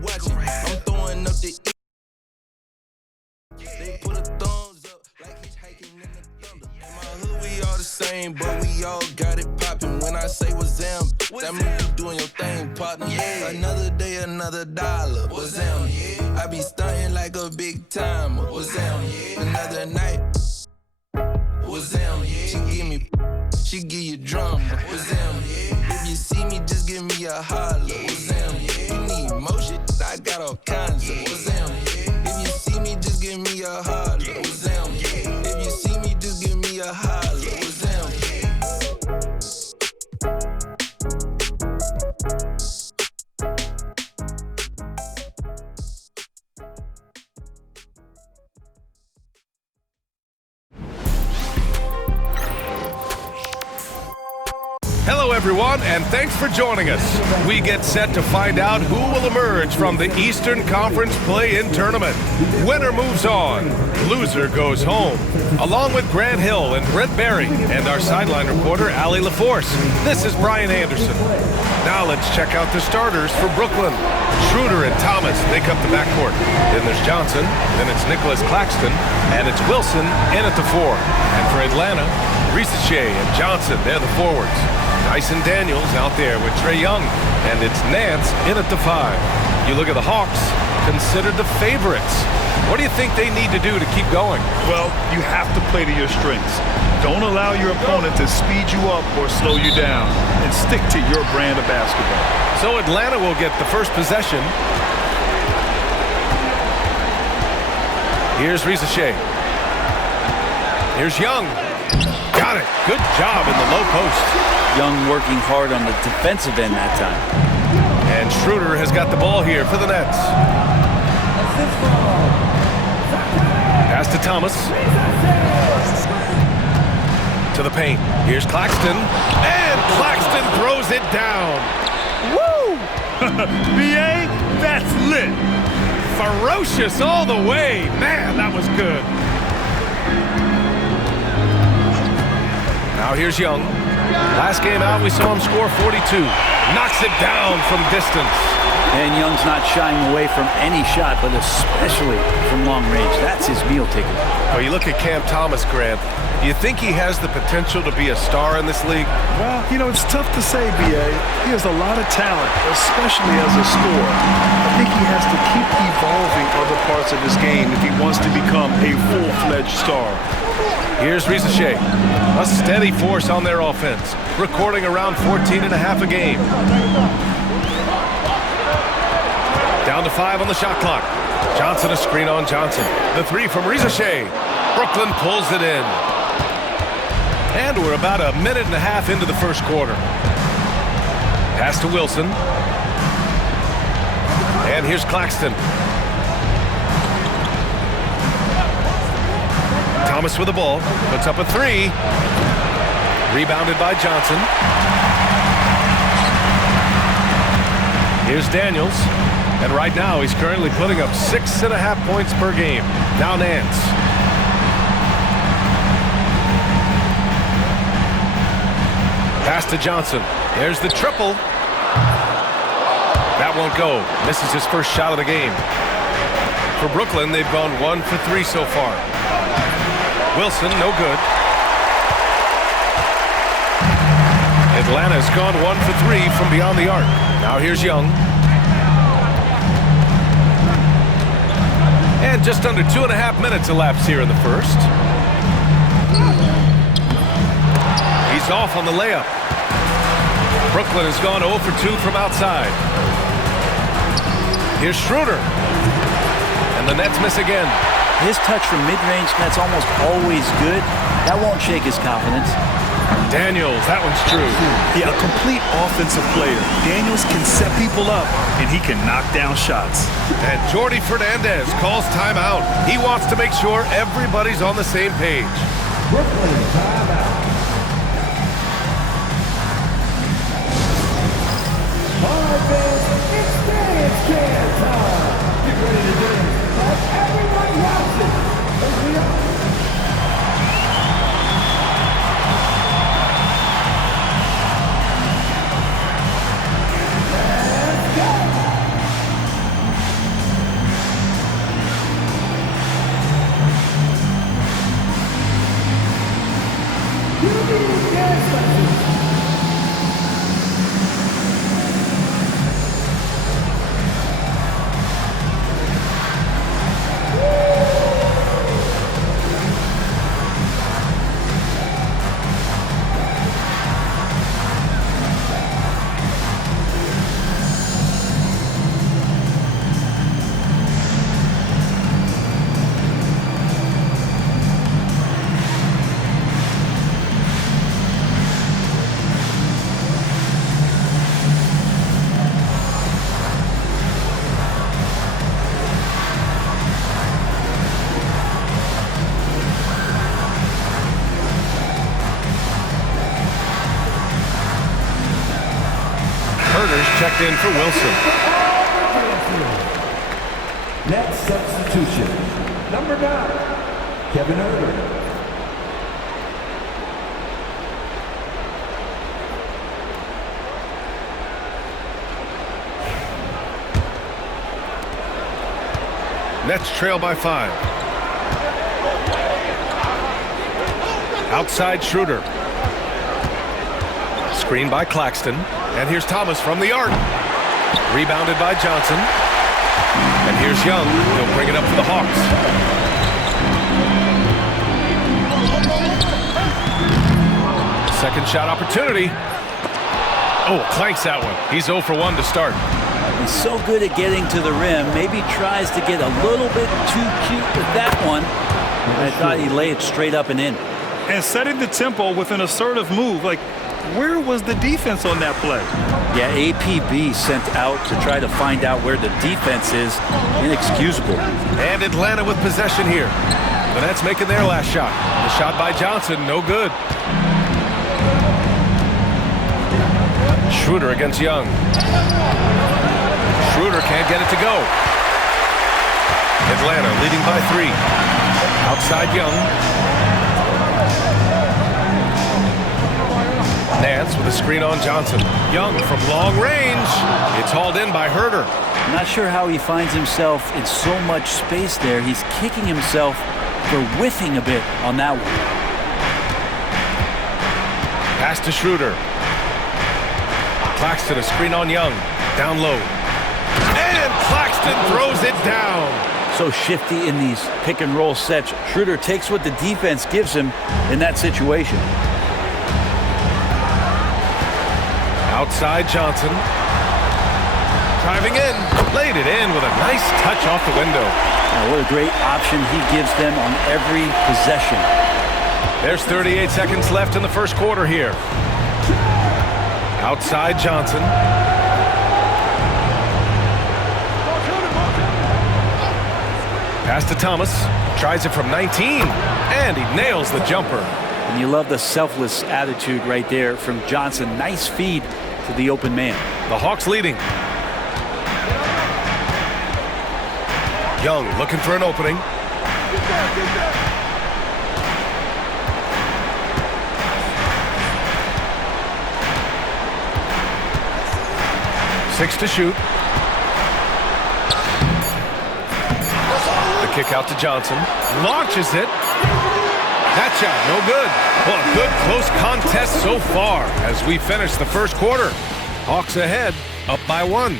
I'm watching. I'm throwing up the they put a thumbs up like he's hiking in the thunder. In my hood, we all the same, but we all got it popping. When I say what's them, that mean you doing your thing, partner. Yeah. Another day, another dollar. What's them? Yeah. I be stunting like a big timer. What's them? Yeah. Another night. What's them? Yeah. She give you drama. What's them? Yeah. If you see me, just give me a holler. What's them? Yeah. You need motion? I got all kinds of. What's them? If you see me, just give me a holler. What's them? If you see me, just give me a holler. What's them? Hello, everyone, and thanks for joining us. We get set to find out who will emerge from the Eastern Conference Play-In Tournament. Winner moves on, loser goes home. Along with Grant Hill and Brent Berry and our sideline reporter, Allie LaForce, this is Brian Anderson. Now let's check out the starters for Brooklyn. Schroeder and Thomas make up the backcourt. Then there's Johnson, then it's Nicholas Claxton, and it's Wilson in at the 4. And for Atlanta, Risache and Johnson, they're the forwards. Dyson Daniels out there with Trae Young, and it's Nance in at the 5. You look at the Hawks, considered the favorites. What do you think they need to do to keep going? Well, you have to play to your strengths. Don't allow your opponent to speed you up or slow you down, and stick to your brand of basketball. So Atlanta will get the first possession. Here's Risache. Here's Young. Got it. Good job in the low post. Young working hard on the defensive end that time. And Schroeder has got the ball here for the Nets. Pass to Thomas. To the paint. Here's Claxton. And Claxton throws it down. Woo! B.A., that's lit. Ferocious all the way. Man, that was good. Now here's Young. Last game out, we saw him score 42. Knocks it down from distance. And Young's not shying away from any shot, but especially from long range. That's his meal ticket. Well, you look at Cam Thomas, Grant. Do you think he has the potential to be a star in this league? Well, you know, it's tough to say, B.A. He has a lot of talent, especially as a scorer. I think he has to keep evolving other parts of his game if he wants to become a full-fledged star. Here's Risache, a steady force on their offense, recording around 14.5 a game. Down to 5 on the shot clock. Johnson a screen on Johnson. The 3 from Risache. Brooklyn pulls it in. And we're about a minute and a half into the first quarter. Pass to Wilson. And here's Claxton. Thomas with the ball, puts up a 3. Rebounded by Johnson. Here's Daniels. And right now, he's currently putting up 6.5 points per game. Now Nance. Pass to Johnson. There's the triple. That won't go. Misses his first shot of the game. For Brooklyn, they've gone 1 for 3 so far. Wilson, no good. Atlanta's gone 1 for 3 from beyond the arc. Now here's Young. And just under 2.5 minutes elapsed here in the first. He's off on the layup. Brooklyn has gone 0 for 2 from outside. Here's Schroeder. And the Nets miss again. His touch from mid-range, that's almost always good. That won't shake his confidence. Daniels, that one's true. Yeah, a complete offensive player. Daniels can set people up, and he can knock down shots. And Jordi Fernandez calls timeout. He wants to make sure everybody's on the same page. Brooklyn timeout. All right, fans, it's dance can time. Get ready to dance. Like everybody watching. As we are. Let's go. Herder's checked in for Wilson. Next substitution, number 9, Kevin Herder. Nets trail by 5. Outside Schroeder. Screen by Claxton. And here's Thomas from the arc. Rebounded by Johnson. And here's Young. He'll bring it up for the Hawks. Second shot opportunity. Oh, clanks that one. He's 0 for 1 to start. He's so good at getting to the rim. Maybe tries to get a little bit too cute with that one. I thought he'd lay it straight up and in. And setting the tempo with an assertive move. Like, where was the defense on that play? Yeah, APB sent out to try to find out where the defense is. Inexcusable. And Atlanta with possession here. The Nets making their last shot. The shot by Johnson, no good. Schroeder against Young. Schroeder can't get it to go. Atlanta leading by 3. Outside Young. Nance with a screen on Johnson. Young from long range. It's hauled in by Herder. I'm not sure how he finds himself in so much space there. He's kicking himself for whiffing a bit on that one. Pass to Schroeder. Claxton a screen on Young. Down low. And Claxton throws it down. So shifty in these pick and roll sets. Schroeder takes what the defense gives him in that situation. Outside Johnson. Driving in. Laid it in with a nice touch off the window. Now, what a great option he gives them on every possession. There's 38 seconds left in the first quarter here. Outside Johnson. Pass to Thomas. Tries it from 19. And he nails the jumper. And you love the selfless attitude right there from Johnson. Nice feed to the open man. The Hawks leading. Young looking for an opening. 6 to shoot. The kick out to Johnson. Launches it. That shot, no good. Well, a good close contest so far as we finish the first quarter. Hawks ahead, up by 1.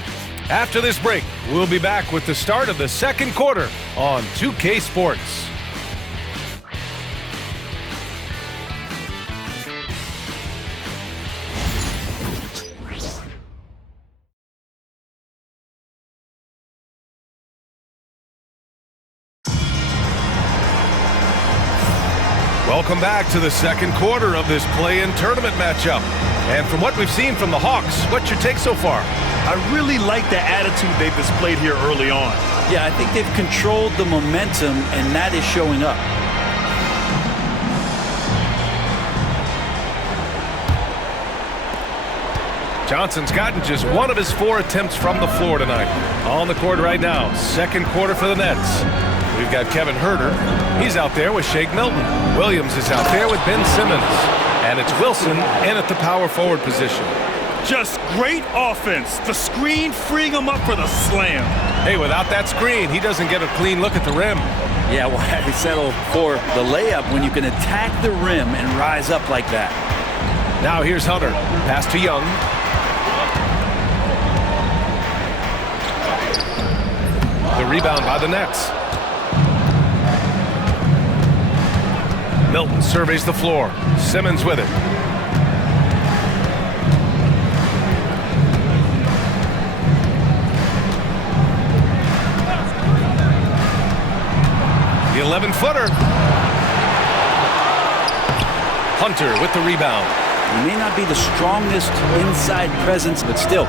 After this break, we'll be back with the start of the second quarter on 2K Sports. Welcome back to the second quarter of this play-in tournament matchup. And from what we've seen from the Hawks, what's your take so far? I really like the attitude they've displayed here early on. Yeah, I think they've controlled the momentum, and that is showing up. Johnson's gotten just 1 of his 4 attempts from the floor tonight. On the court right now, second quarter for the Nets. We've got Kevin Herder. He's out there with Shake Milton. Williams is out there with Ben Simmons. And it's Wilson in at the power forward position. Just great offense. The screen freeing him up for the slam. Hey, without that screen, he doesn't get a clean look at the rim. Yeah, why settle for the layup when you can attack the rim and rise up like that? Now here's Hunter. Pass to Young. The rebound by the Nets. Milton surveys the floor. Simmons with it. The 11-footer. Hunter with the rebound. He may not be the strongest inside presence, but still,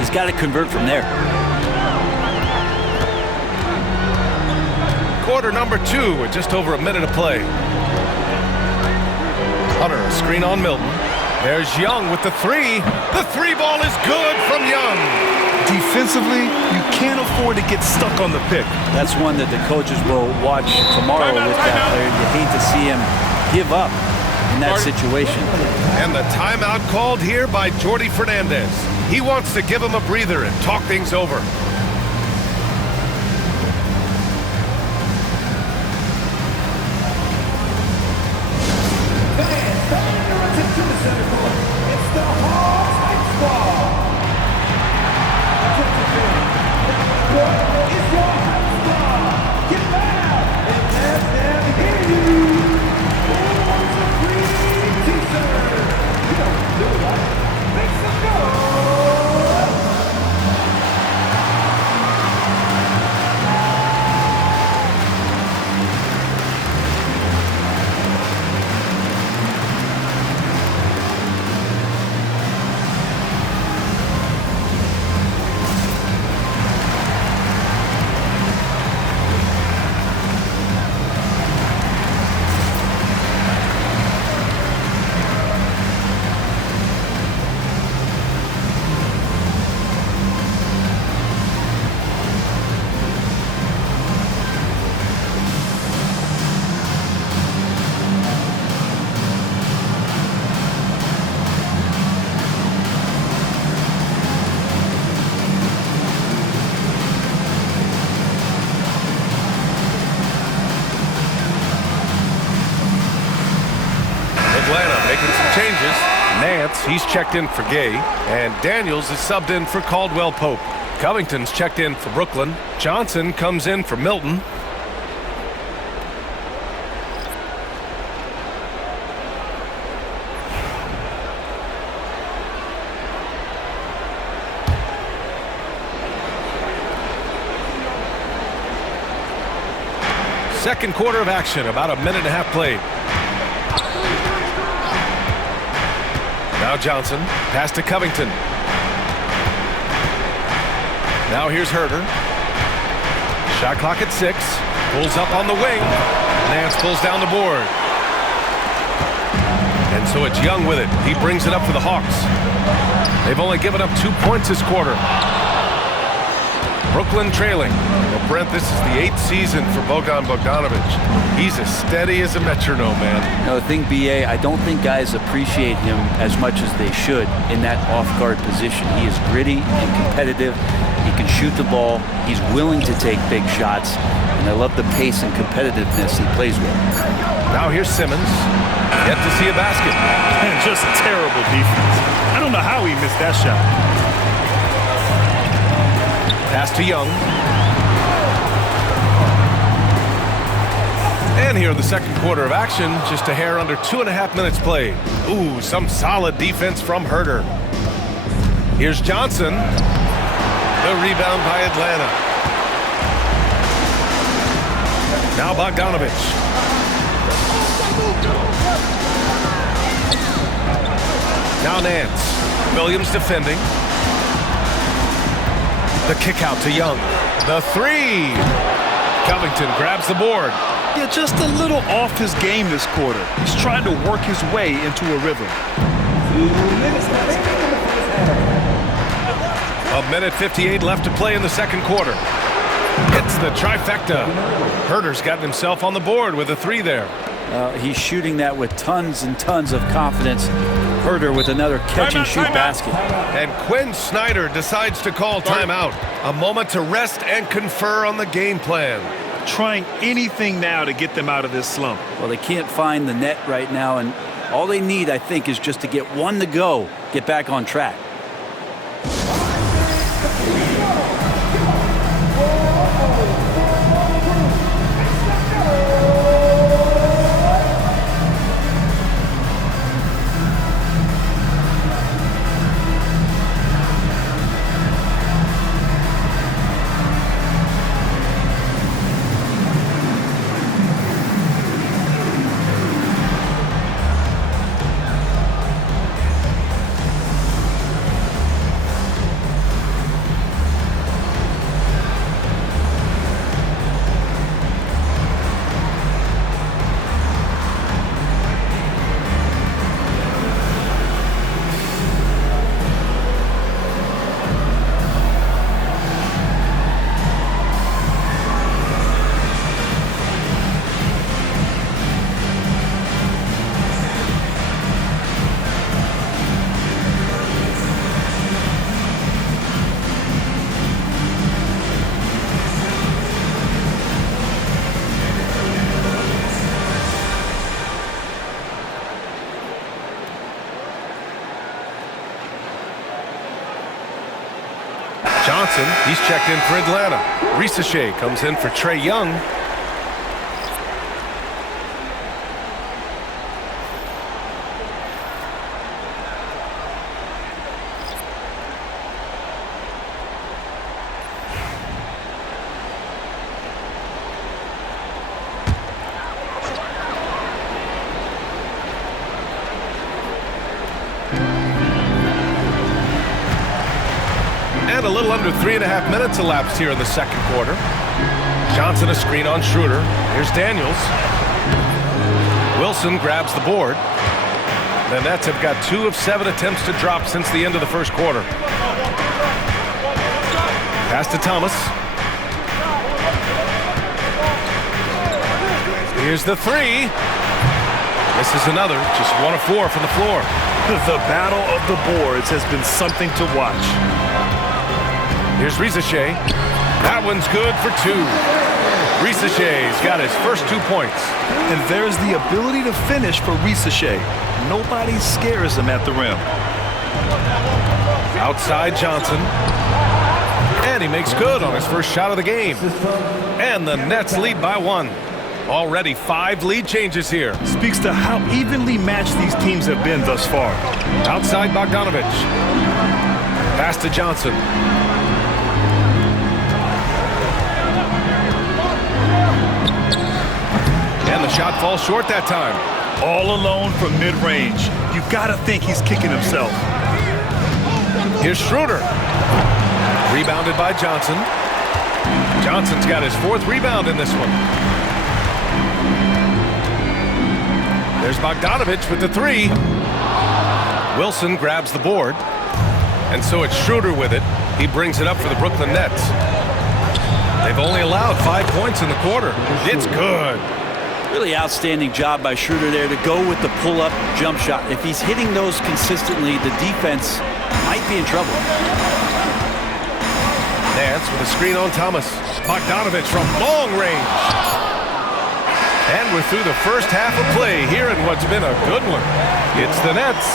he's got to convert from there. Quarter number 2 with just over a minute of play. Hunter, a screen on Milton. There's Young with the three. The three ball is good from Young. Defensively, you can't afford to get stuck on the pick. That's one that the coaches will watch tomorrow with that player. You hate to see him give up in that situation. And the timeout called here by Jordi Fernandez. He wants to give him a breather and talk things over. Nance, he's checked in for Gay, and Daniels is subbed in for Caldwell Pope. Covington's checked in for Brooklyn. Johnson comes in for Milton. Second quarter of action, about a minute and a half played. Now Johnson, pass to Covington. Now here's Herter. Shot clock at 6. Pulls up on the wing. Nance pulls down the board. And so it's Young with it. He brings it up for the Hawks. They've only given up 2 points this quarter. Brooklyn trailing. Well, Brent, this is the 8th season for Bogdan Bogdanovic. He's as steady as a metronome, man. No, the thing, B.A., I don't think guys appreciate him as much as they should in that off-guard position. He is gritty and competitive. He can shoot the ball. He's willing to take big shots. And I love the pace and competitiveness he plays with. Now here's Simmons. Yet to see a basket. And just terrible defense. I don't know how he missed that shot. Pass to Young. And here in the second quarter of action, just a hair under 2.5 minutes played. Ooh, some solid defense from Herter. Here's Johnson. The rebound by Atlanta. Now Bogdanovic. Now Nance. Williams defending. The kick out to Young. The three. Covington grabs the board. Yeah, just a little off his game this quarter. He's trying to work his way into a rhythm. 1:58 left to play in the second quarter. It's the trifecta. Herter's gotten himself on the board with a three there. He's shooting that with tons and tons of confidence. Herter with another catch-and-shoot basket. And Quinn Snyder decides to call timeout. A moment to rest and confer on the game plan. Trying anything now to get them out of this slump. Well, they can't find the net right now, and all they need, I think, is just to get one to go, get back on track. Johnson. He's checked in for Atlanta. Risacher comes in for Trae Young. And a little under 3.5 minutes elapsed here in the second quarter. Johnson a screen on Schroeder. Here's Daniels. Wilson grabs the board. The Nets have got 2 of 7 attempts to drop since the end of the first quarter. Pass to Thomas. Here's the 3. This is another, just 1 of 4 from the floor. The battle of the boards has been something to watch. Here's Risacher. That one's good for 2. Risacher's got his first 2 points. And there's the ability to finish for Risacher. Nobody scares him at the rim. Outside Johnson. And he makes good on his first shot of the game. And the Nets lead by 1. Already 5 lead changes here. Speaks to how evenly matched these teams have been thus far. Outside Bogdanovich. Pass to Johnson. And the shot falls short that time. All alone from mid-range. You gotta think he's kicking himself. Here's Schroeder. Rebounded by Johnson. Johnson's got his 4th rebound in this one. There's Bogdanovich with the 3. Wilson grabs the board. And so it's Schroeder with it. He brings it up for the Brooklyn Nets. They've only allowed 5 points in the quarter. It's good. Really outstanding job by Schroeder there to go with the pull-up jump shot. If he's hitting those consistently, the defense might be in trouble. Nance with a screen on Thomas. Bogdanovich from long range. And we're through the first half of play here in what's been a good one. It's the Nets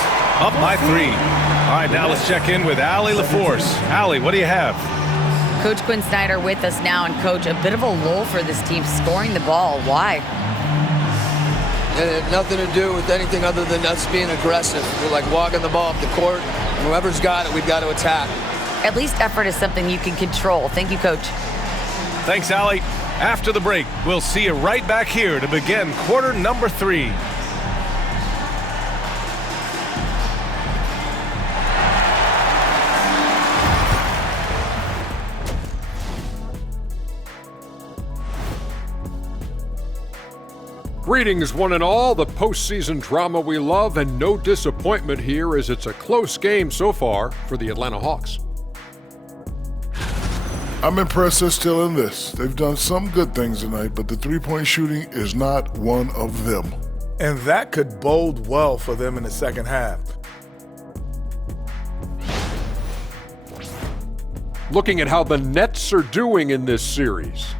up by 3. All right, now let's check in with Allie LaForce. Allie, what do you have? Coach Quinn Snyder with us now, and Coach, a bit of a lull for this team scoring the ball. Why? It had nothing to do with anything other than us being aggressive. We're like walking the ball up the court. And whoever's got it, we've got to attack. At least effort is something you can control. Thank you, Coach. Thanks, Allie. After the break, we'll see you right back here to begin quarter number 3. Greetings, one and all. The postseason drama we love, and no disappointment here as it's a close game so far for the Atlanta Hawks. I'm impressed they're still in this. They've done some good things tonight, but the three-point shooting is not one of them. And that could bode well for them in the second half. Looking at how the Nets are doing in this series.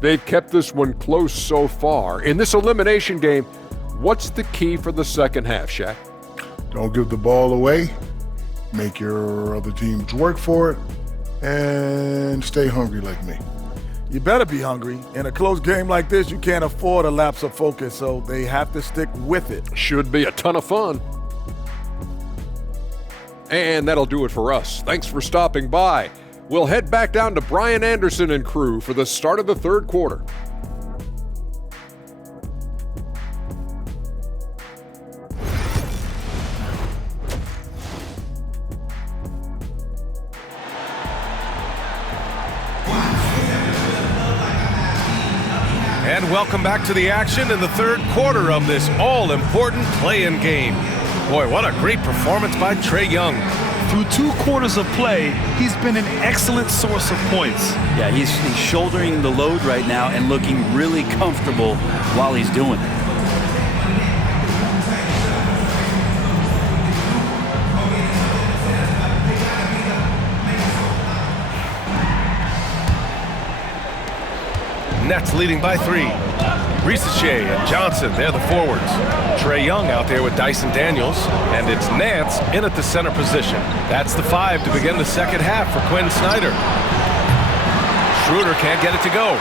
They've kept this one close so far. In this elimination game, what's the key for the second half, Shaq? Don't give the ball away. Make your other teams work for it. And stay hungry like me. You better be hungry. In a close game like this, you can't afford a lapse of focus, so they have to stick with it. Should be a ton of fun. And that'll do it for us. Thanks for stopping by. We'll head back down to Brian Anderson and crew for the start of the third quarter. And welcome back to the action in the third quarter of this all-important play-in game. Boy, what a great performance by Trae Young. Through 2 quarters of play, he's been an excellent source of points. Yeah, he's shouldering the load right now and looking really comfortable while he's doing it. Nets leading by 3. Shea and Johnson, they're the forwards. Trae Young out there with Dyson Daniels, and it's Nance in at the center position. That's the 5 to begin the second half for Quinn Snyder. Schroeder can't get it to go.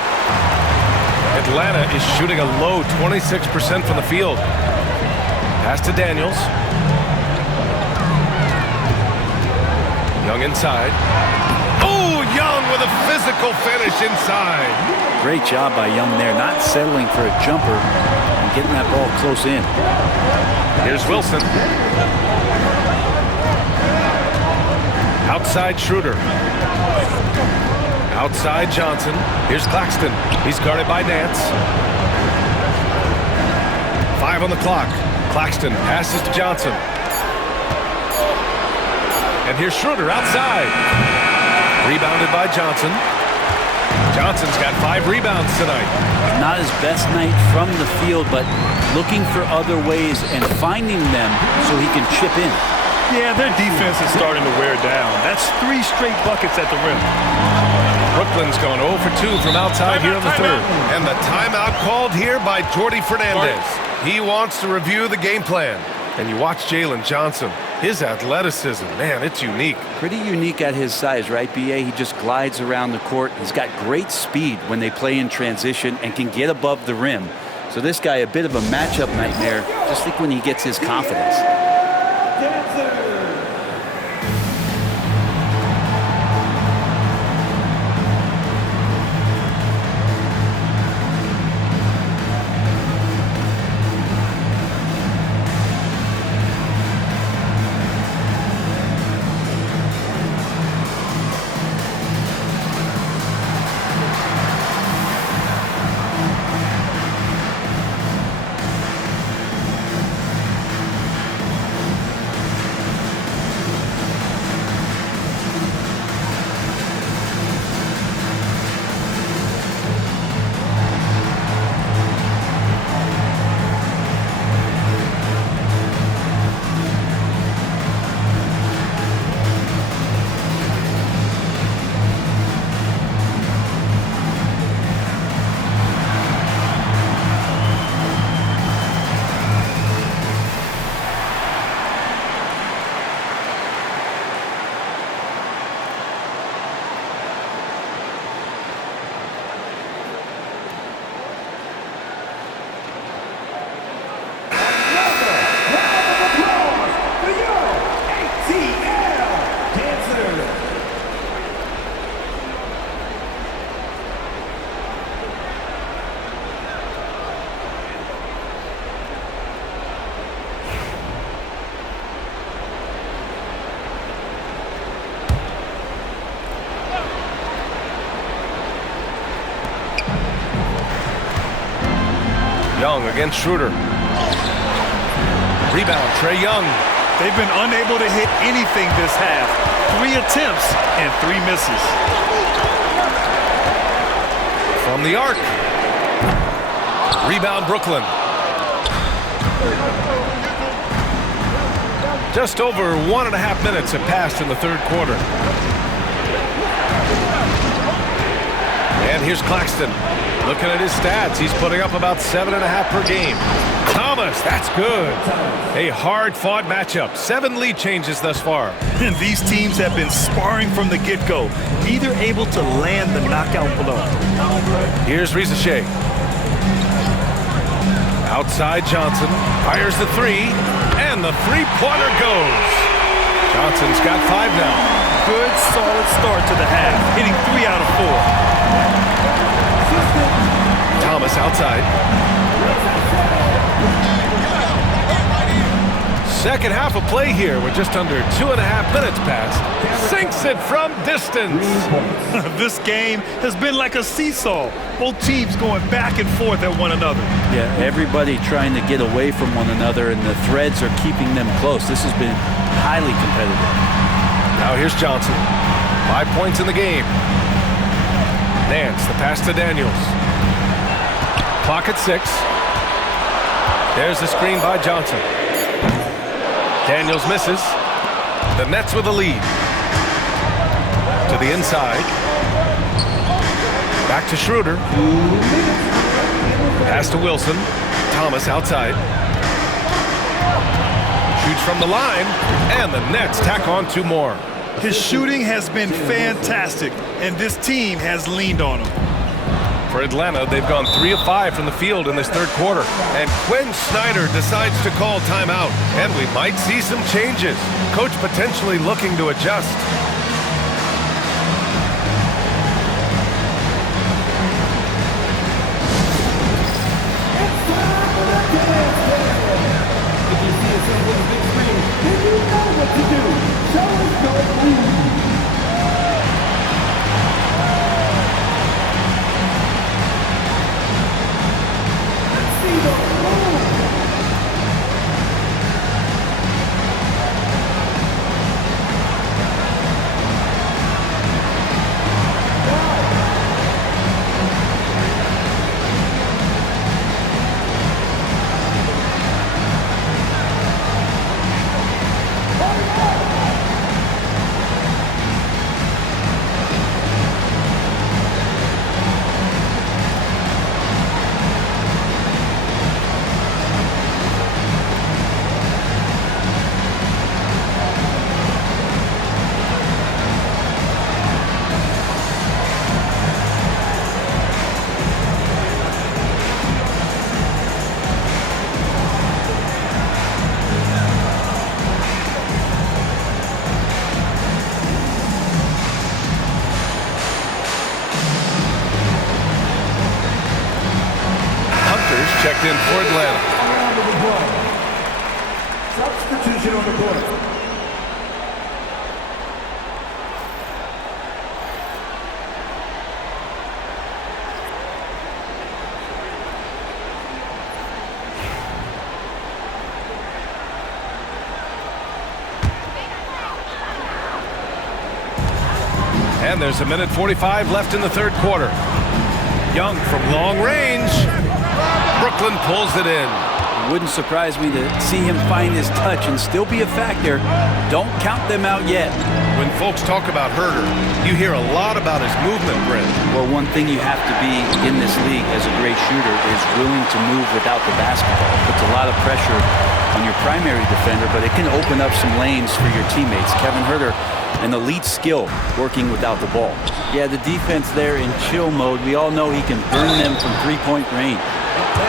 Atlanta is shooting a low 26% from the field. Pass to Daniels. Young inside. Oh, Young with a physical finish inside. Great job by Young there, not settling for a jumper and getting that ball close in. Here's Wilson. Outside Schroeder. Outside Johnson. Here's Claxton. He's guarded by Nance. 5 on the clock. Claxton passes to Johnson. And here's Schroeder outside. Rebounded by Johnson. Johnson's got 5 rebounds tonight. Not his best night from the field, but looking for other ways and finding them so he can chip in. Yeah, their defense is starting to wear down. That's 3 straight buckets at the rim. Brooklyn's gone 0 for 2 from outside here in the third. And the timeout called here by Jordi Fernandez. He wants to review the game plan. And you watch Jalen Johnson. His athleticism, man, it's unique. Pretty unique at his size, right, B.A.? He just glides around the court. He's got great speed when they play in transition and can get above the rim. So this guy, a bit of a matchup nightmare, just think when he gets his confidence. Young against Schroeder. Rebound, Trae Young. They've been unable to hit anything this half. 3 attempts and 3 misses. From the arc. Rebound, Brooklyn. Just over 1.5 minutes have passed in the third quarter. And here's Claxton. Looking at his stats, he's putting up about 7.5 per game. Thomas, that's good. A hard-fought matchup. 7 lead changes thus far. And these teams have been sparring from the get-go, neither able to land the knockout blow. Here's Shea. Outside Johnson, fires the 3, and the 3-pointer goes. Johnson's got 5 now. Good, solid start to the half, hitting 3 out of 4. Thomas outside. Second half of play here with just under 2.5 minutes passed. Sinks it from distance. This game has been like a seesaw. Both teams going back and forth at one another. Yeah, everybody trying to get away from one another, and the threads are keeping them close. This has been highly competitive. Now here's Johnson. 5 points in the game. Nance, the pass to Daniels. Clock at 6. There's the screen by Johnson. Daniels misses. The Nets with the lead. To the inside. Back to Schroeder. Pass to Wilson. Thomas outside. Shoots from the line, and the Nets tack on 2 more. His shooting has been fantastic, and this team has leaned on him. For Atlanta, they've gone 3 of 5 from the field in this third quarter. And Quinn Snyder decides to call timeout, and we might see some changes. Coach potentially looking to adjust. If you see us on the big screen, then you know what to do. Show us your move. Let's see the move. Checked in for Atlanta. Substitution on the court. And there's 1:45 left in the third quarter. Young from long range. Brooklyn pulls it in. It wouldn't surprise me to see him find his touch and still be a factor. Don't count them out yet. When folks talk about Herder, you hear a lot about his movement, Brent. Well, one thing you have to be in this league as a great shooter is willing to move without the basketball. It puts a lot of pressure on your primary defender, but it can open up some lanes for your teammates. Kevin Herder, an elite skill working without the ball. Yeah, the defense there in chill mode, we all know he can burn them from three-point range.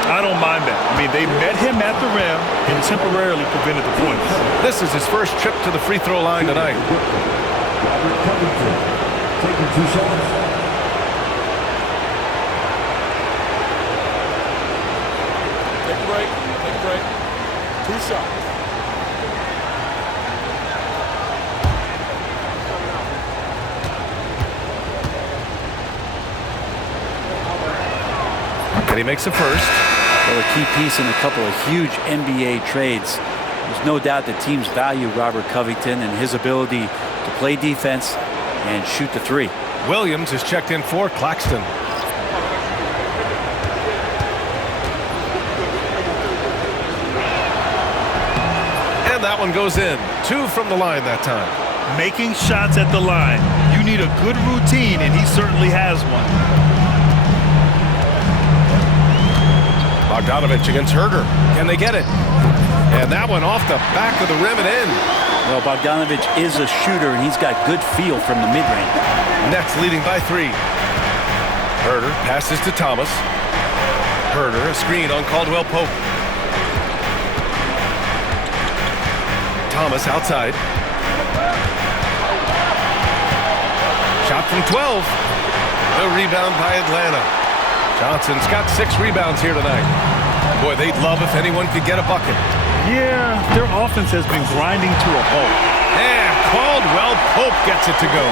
I don't mind that. I mean, they met him at the rim and temporarily prevented the points. This is his first trip to the free throw line tonight. Robert Covington taking 2 shots. Take a break. Take a break. 2 shots. And he makes the first. Well, a key piece in a couple of huge NBA trades. There's no doubt that teams value Robert Covington and his ability to play defense and shoot the 3. Williams is checked in for Claxton. And that one goes in. 2 from the line that time. Making shots at the line. You need a good routine, and he certainly has one. Bogdanovich against Herder. Can they get it? And that one off the back of the rim and in. Well, Bogdanovich is a shooter, and he's got good feel from the mid-range. Nets leading by 3. Herder passes to Thomas. Herder, a screen on Caldwell Pope. Thomas outside. Shot from 12. The rebound by Atlanta. Johnson's got 6 rebounds here tonight. Boy, they'd love if anyone could get a bucket. Yeah, their offense has been grinding to a halt. And Caldwell Pope gets it to go.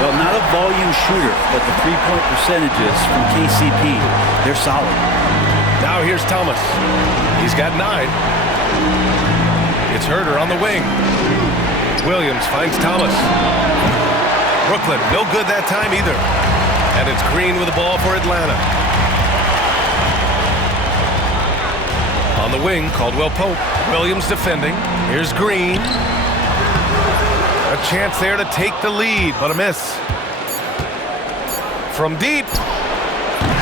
Well, not a volume shooter, but the three-point percentages from KCP, they're solid. Now here's Thomas. He's got 9. It's Herder on the wing. Williams finds Thomas. Brooklyn, no good that time either. And it's Green with the ball for Atlanta. On the wing, Caldwell Pope. Williams defending. Here's Green. A chance there to take the lead, but a miss. From deep.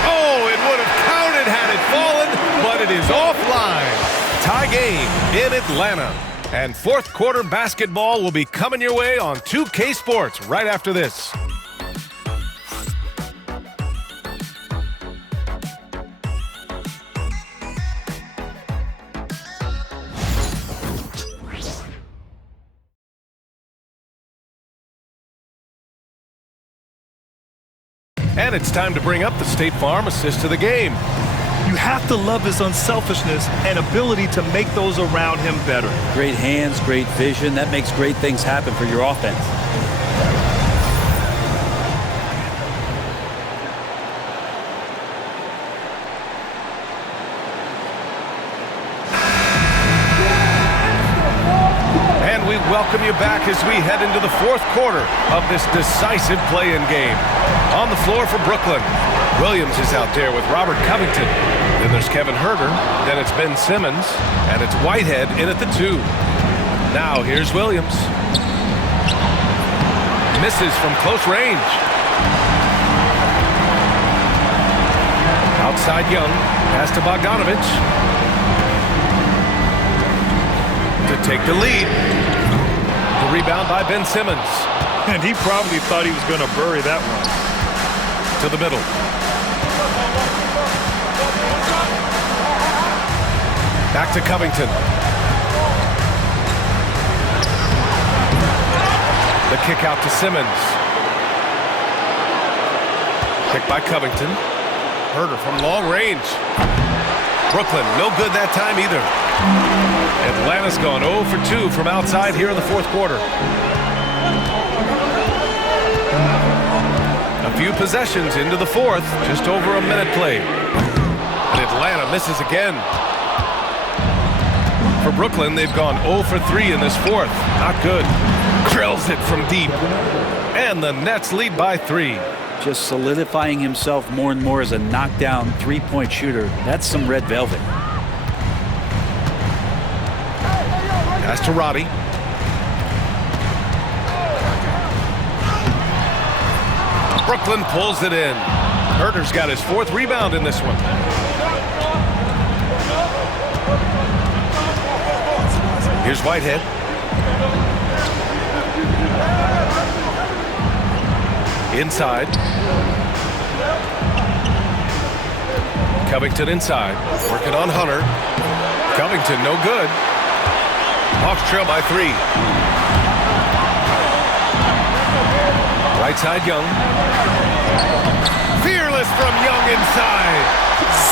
Oh, it would have counted had it fallen. but it is offline. Tie game in Atlanta. And fourth quarter basketball will be coming your way on 2K Sports right after this. And it's time to bring up the State Farm assist to the game. You have to love his unselfishness and ability to make those around him better. Great hands, great vision. That makes great things happen for your offense. And we welcome you back as we head into the fourth quarter of this decisive play-in game. On the floor for Brooklyn, Williams is out there with Robert Covington. Then there's Kevin Huerter. Then it's Ben Simmons. And it's Whitehead in at the 2. Now here's Williams. Misses from close range. Outside Young. Pass to Bogdanovich. To take the lead. The rebound by Ben Simmons. And he probably thought he was going to bury that one. To the middle. Back to Covington. The kick out to Simmons. Kick by Covington. Huerter from long range. Brooklyn, no good that time either. Atlanta's gone 0 for 2 from outside here in the fourth quarter. A few possessions into the fourth, just over a minute played. And Atlanta misses again. For Brooklyn, they've gone 0 for 3 in this fourth. Not good. Drills it from deep. And the Nets lead by 3. Just solidifying himself more and more as a knockdown three-point shooter. That's some red velvet. Pass to Roddy. Brooklyn pulls it in. Huerter's got his 4th rebound in this one. Here's Whitehead. Inside. Covington inside. Working on Hunter. Covington no good. Hawks trail by 3. Right side Young. Fearless from Young inside.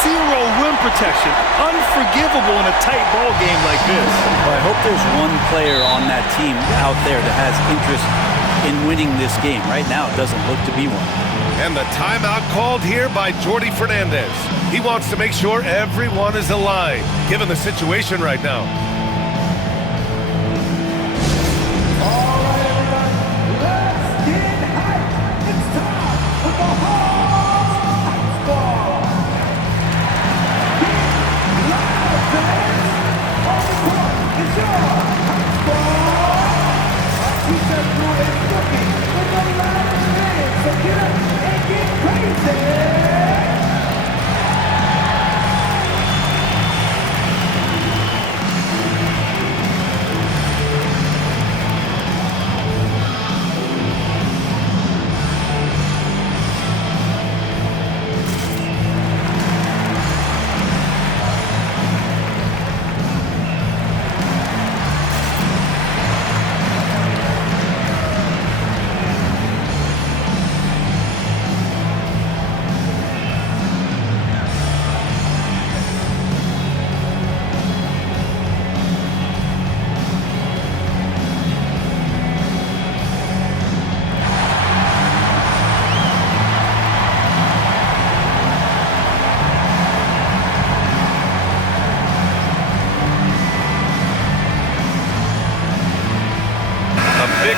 Zero rim protection. Unforgivable in a tight ball game like this. Well, I hope there's one player on that team out there that has interest in winning this game. Right now, it doesn't look to be one. And the timeout called here by Jordi Fernandez. He wants to make sure everyone is aligned, given the situation right now.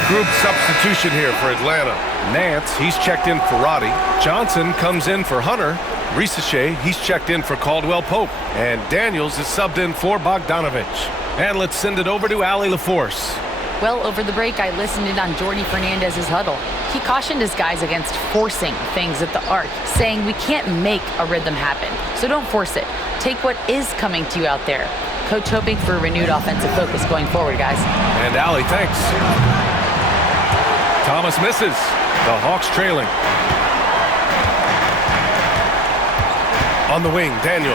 Group substitution here for Atlanta. Nance, he's checked in for Roddy. Johnson comes in for Hunter. Risache, he's checked in for Caldwell Pope. And Daniels is subbed in for Bogdanovich. And let's send it over to Allie LaForce. Well, over the break, I listened in on Jordi Fernandez's huddle. He cautioned his guys against forcing things at the arc, saying we can't make a rhythm happen, so don't force it. take what is coming to you out there. Coach hoping for a renewed offensive focus going forward, guys. And Allie, thanks. Thomas misses. The Hawks trailing. On the wing, Daniels.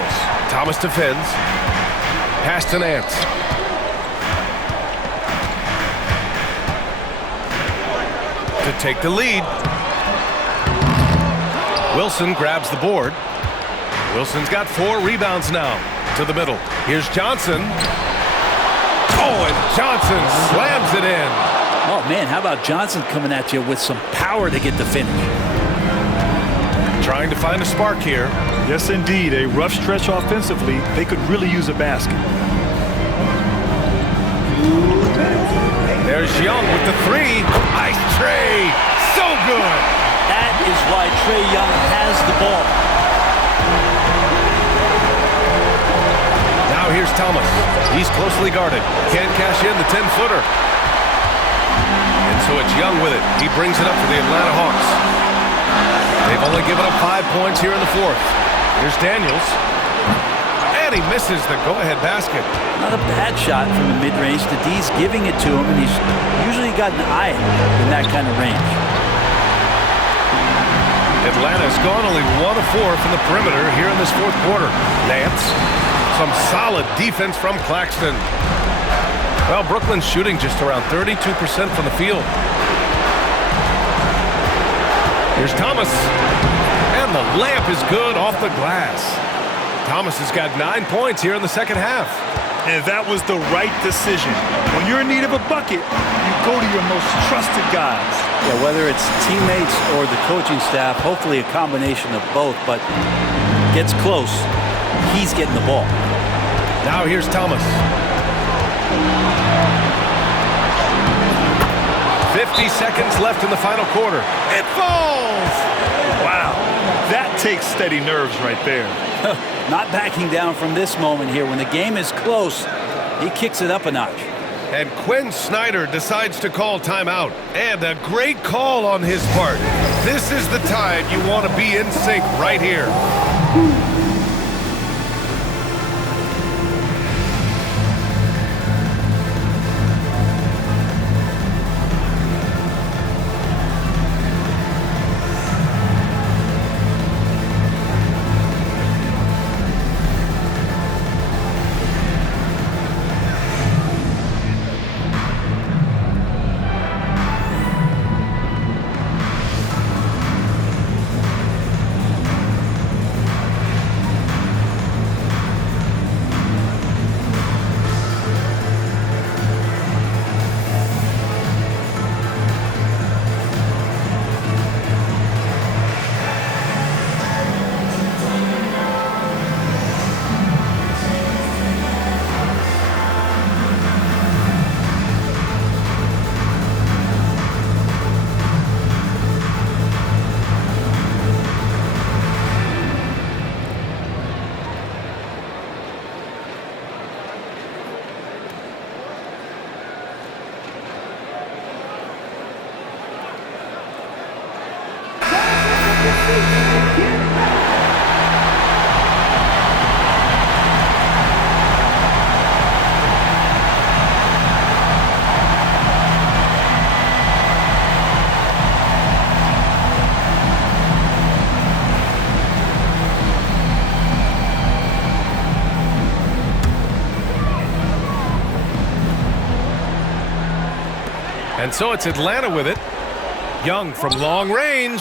Thomas defends. Pass to Nance. To take the lead. Wilson grabs the board. Wilson's got 4 rebounds now. To the middle. Here's Johnson. Oh, and Johnson slams it in. Oh, man, how about Johnson coming at you with some power to get the finish? Trying to find a spark here. Yes, indeed. A rough stretch offensively. They could really use a basket. There's Young with the 3. Nice tray. So good. That is why Trae Young has the ball. Now here's Thomas. He's closely guarded. Can't cash in the 10-footer. And so it's Young with it. He brings it up for the Atlanta Hawks. They've only given up 5 points here in the 4th. Here's Daniels. And he misses the go-ahead basket. Not a bad shot from the mid-range. The D's giving it to him, and he's usually got an eye in that kind of range. Atlanta's gone only 1 of 4 from the perimeter here in this 4th quarter. Nance. Some solid defense from Claxton. Well, Brooklyn's shooting just around 32% from the field. Here's Thomas. And the layup is good off the glass. Thomas has got 9 points here in the second half. And that was the right decision. When you're in need of a bucket, you go to your most trusted guys. Yeah, whether it's teammates or the coaching staff, hopefully a combination of both, but gets close. He's getting the ball. Now here's Thomas. 50 seconds left in the final quarter. It falls! Wow, that takes steady nerves right there. Not backing down from this moment here. When the game is close, he kicks it up a notch. And Quinn Snyder decides to call timeout. And a great call on his part. This is the time you want to be in sync right here. And so it's Atlanta with it. Young from long range.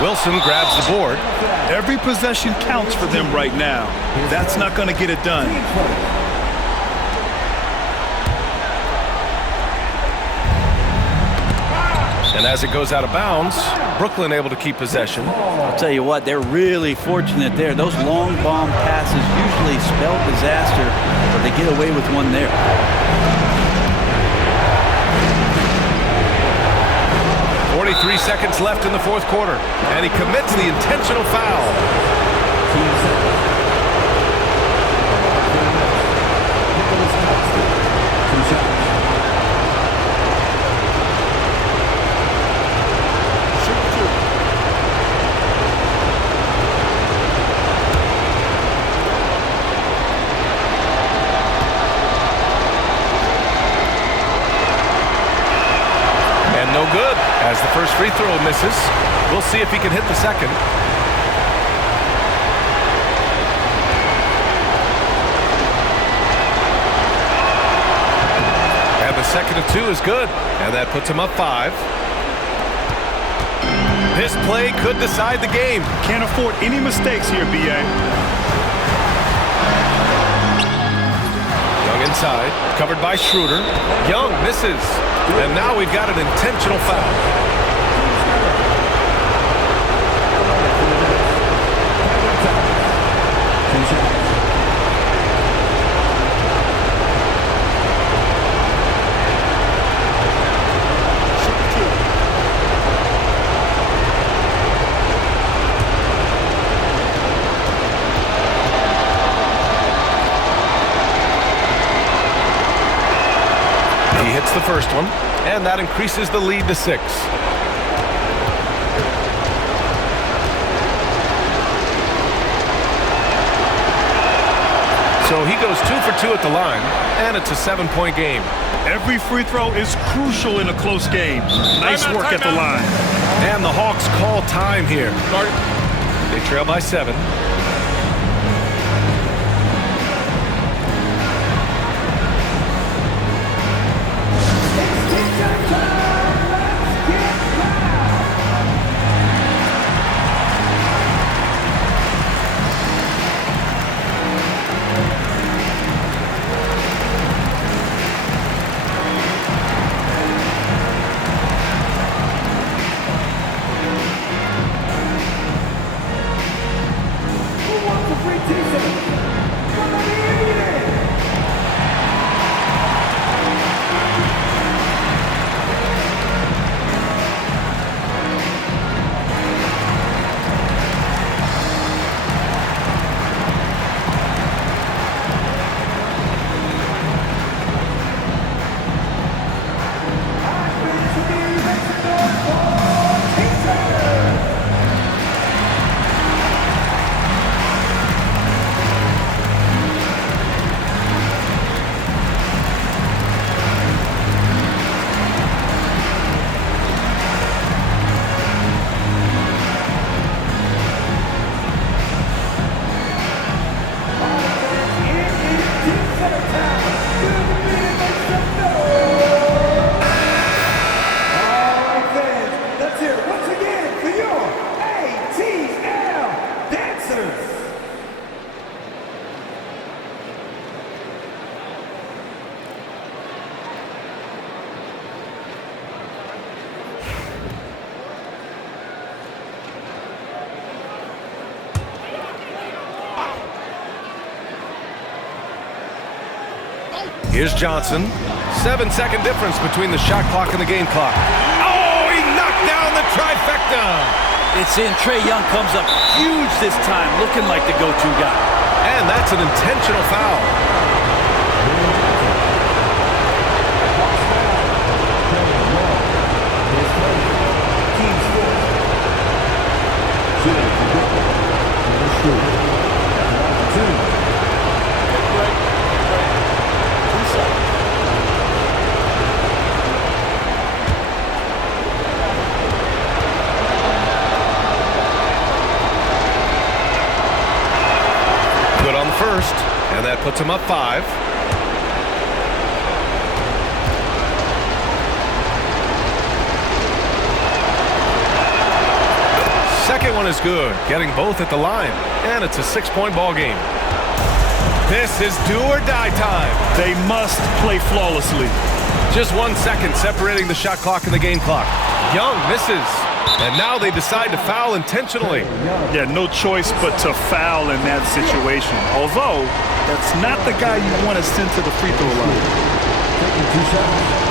Wilson grabs the board. Every possession counts for them right now. That's not going to get it done. And as it goes out of bounds, Brooklyn able to keep possession. I'll tell you what, they're really fortunate there. Those long bomb passes usually spell disaster, but they get away with one there. 43 seconds left in the 4th quarter, and he commits the intentional foul. As the first free throw misses, we'll see if he can hit the second. And the second of 2 is good, and that puts him up 5. This play could decide the game. Can't afford any mistakes here, B.A. Young inside, covered by Schroeder. Young misses, and now we've got an intentional foul. He hits the first one, and that increases the lead to 6. So he goes 2 for 2 at the line, and it's a 7-point game. Every free throw is crucial in a close game. Nice work at the line. And the Hawks call time here. They trail by 7. Here's Johnson. 7-second difference between the shot clock and the game clock. Oh, he knocked down the trifecta. It's in. Trae Young comes up huge this time, looking like the go-to guy. And that's an intentional foul. Good on the first, and that puts him up 5. Second one is good, getting both at the line, and it's a 6-point ball game. This is do or die time. They must play flawlessly. Just 1 second separating the shot clock and the game clock. Young misses, and now they decide to foul intentionally. Yeah, no choice but to foul in that situation. Although, that's not the guy you want to send to the free throw line. Taking 2 shots.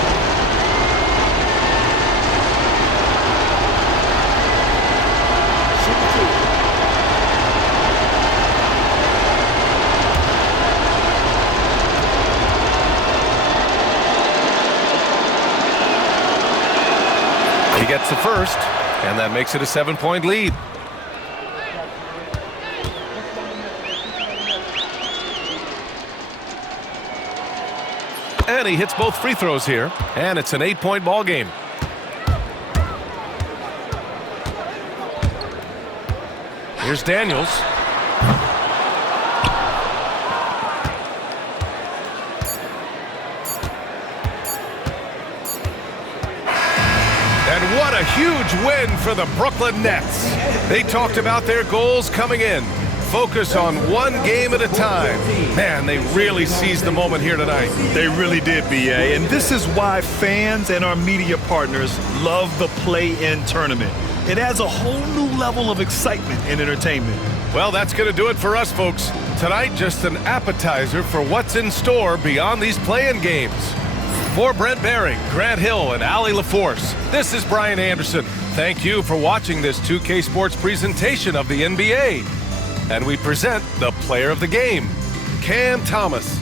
He gets the first, and that makes it a 7-point lead. And he hits both free throws here, and it's an 8-point ball game. Here's Daniels. And what a huge win for the Brooklyn Nets. They talked about their goals coming in. Focus on one game at a time. Man, they really seized the moment here tonight. They really did, B.A. And this is why fans and our media partners love the play-in tournament. It adds a whole new level of excitement and entertainment. Well, that's going to do it for us, folks. Tonight, just an appetizer for what's in store beyond these play-in games. For Brent Behring, Grant Hill, and Allie LaForce, this is Brian Anderson. Thank you for watching this 2K Sports presentation of the NBA. And we present the player of the game, Cam Thomas.